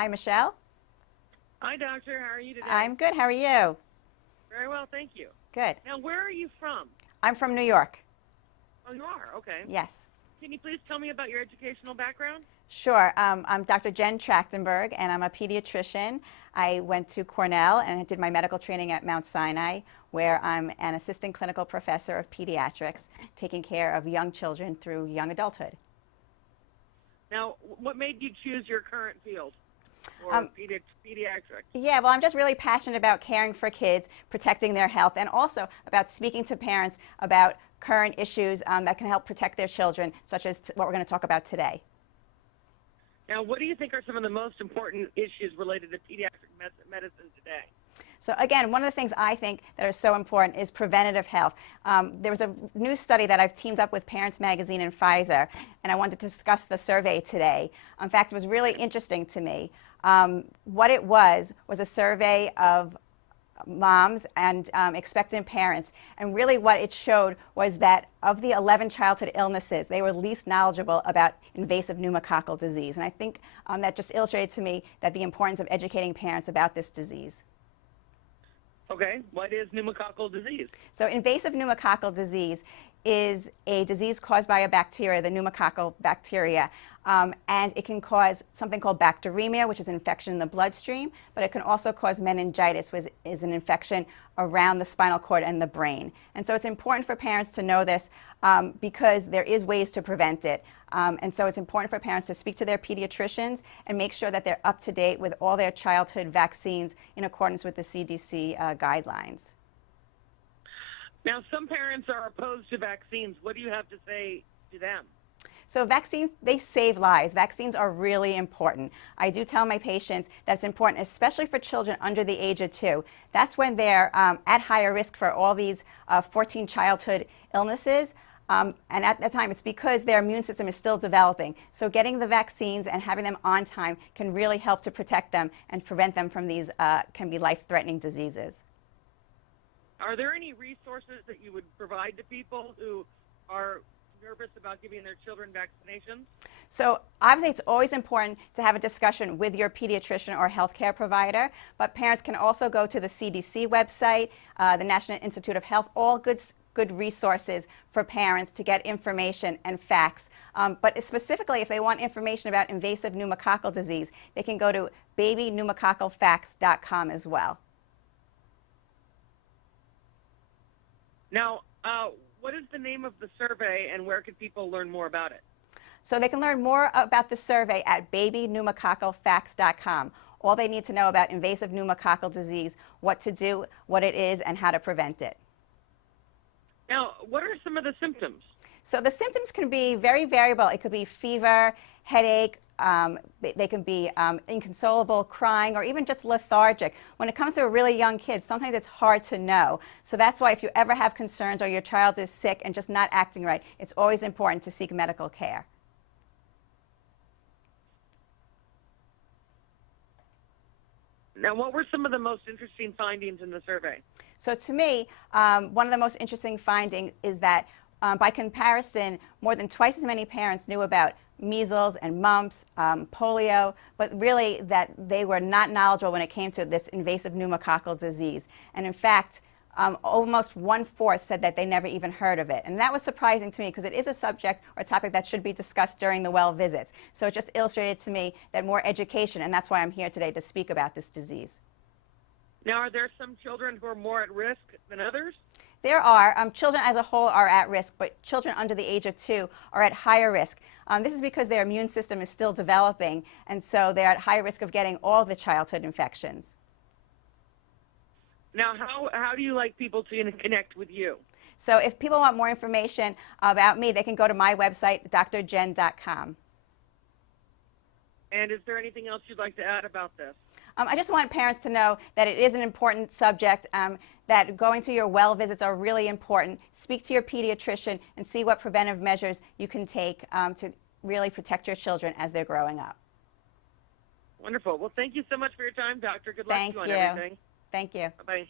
Hi, Michelle. Hi, doctor. How are you today? I'm good. How are you? Very well, thank you. Good. Now, where are you from? I'm from New York. Oh, you are? Okay. Yes. Can you please tell me about your educational background? Sure. I'm Dr. Jen Trachtenberg, and I'm a pediatrician. I went to Cornell and did my medical training at Mount Sinai, where I'm an assistant clinical professor of pediatrics, taking care of young children through young adulthood. Now, what made you choose your current field, or pediatrics? Yeah, well, I'm just really passionate about caring for kids, protecting their health, and also about speaking to parents about current issues that can help protect their children, such as what we're going to talk about today. Now, what do you think are some of the most important issues related to pediatric medicine today? So again, one of the things I think that are so important is preventative health. There was a new study that I've teamed up with Parents Magazine and Pfizer, and I wanted to discuss the survey today. In fact, it was really interesting to me. What it was a survey of moms and expectant parents, and really what it showed was that of the 11 childhood illnesses, they were least knowledgeable about invasive pneumococcal disease. And I think that just illustrated to me that the importance of educating parents about this disease. Okay, what is pneumococcal disease? So invasive pneumococcal disease is a disease caused by a bacteria, the pneumococcal bacteria, and it can cause something called bacteremia, which is an infection in the bloodstream, but it can also cause meningitis, which is an infection around the spinal cord and the brain. And so it's important for parents to know this because there is ways to prevent it. And so it's important for parents to speak to their pediatricians and make sure that they're up to date with all their childhood vaccines in accordance with the CDC guidelines. Now, some parents are opposed to vaccines. What do you have to say to them? So vaccines, they save lives. Vaccines are really important. I do tell my patients that it's important, especially for children under the age of 2. That's when they're at higher risk for all these 14 childhood illnesses. And at that time, it's because their immune system is still developing. So getting the vaccines and having them on time can really help to protect them and prevent them from these can be life-threatening diseases. Are there any resources that you would provide to people who are nervous about giving their children vaccinations? So obviously it's always important to have a discussion with your pediatrician or healthcare provider, but parents can also go to the CDC website, the National Institute of Health, all good resources for parents to get information and facts. But specifically, if they want information about invasive pneumococcal disease, they can go to babypneumococcalfacts.com as well. Now, what is the name of the survey and where can people learn more about it? So they can learn more about the survey at babypneumococcalfacts.com. All they need to know about invasive pneumococcal disease, what to do, what it is, and how to prevent it. Now, what are some of the symptoms? So the symptoms can be very variable. It could be fever, headache, they can be inconsolable, crying, or even just lethargic. When it comes to a really young kid, sometimes it's hard to know. So that's why if you ever have concerns or your child is sick and just not acting right, it's always important to seek medical care. Now, what were some of the most interesting findings in the survey? So to me, one of the most interesting findings is that by comparison, more than twice as many parents knew about measles and mumps, polio, but really that they were not knowledgeable when it came to this invasive pneumococcal disease. And in fact, almost 1/4 said that they never even heard of it. And that was surprising to me because it is a subject or topic that should be discussed during the well visits. So it just illustrated to me that more education, and that's why I'm here today to speak about this disease. Now, are there some children who are more at risk than others? There are. Children as a whole are at risk, but children under the age of 2 are at higher risk. This is because their immune system is still developing, and so they're at high risk of getting all the childhood infections. Now, how do you like people to connect with you? So if people want more information about me, they can go to my website, drjen.com. And is there anything else you'd like to add about this? I just want parents to know that it is an important subject, that going to your well visits are really important. Speak to your pediatrician and see what preventive measures you can take to really protect your children as they're growing up. Wonderful. Well, thank you so much for your time, doctor. Good luck to you on everything. Thank you. Bye-bye.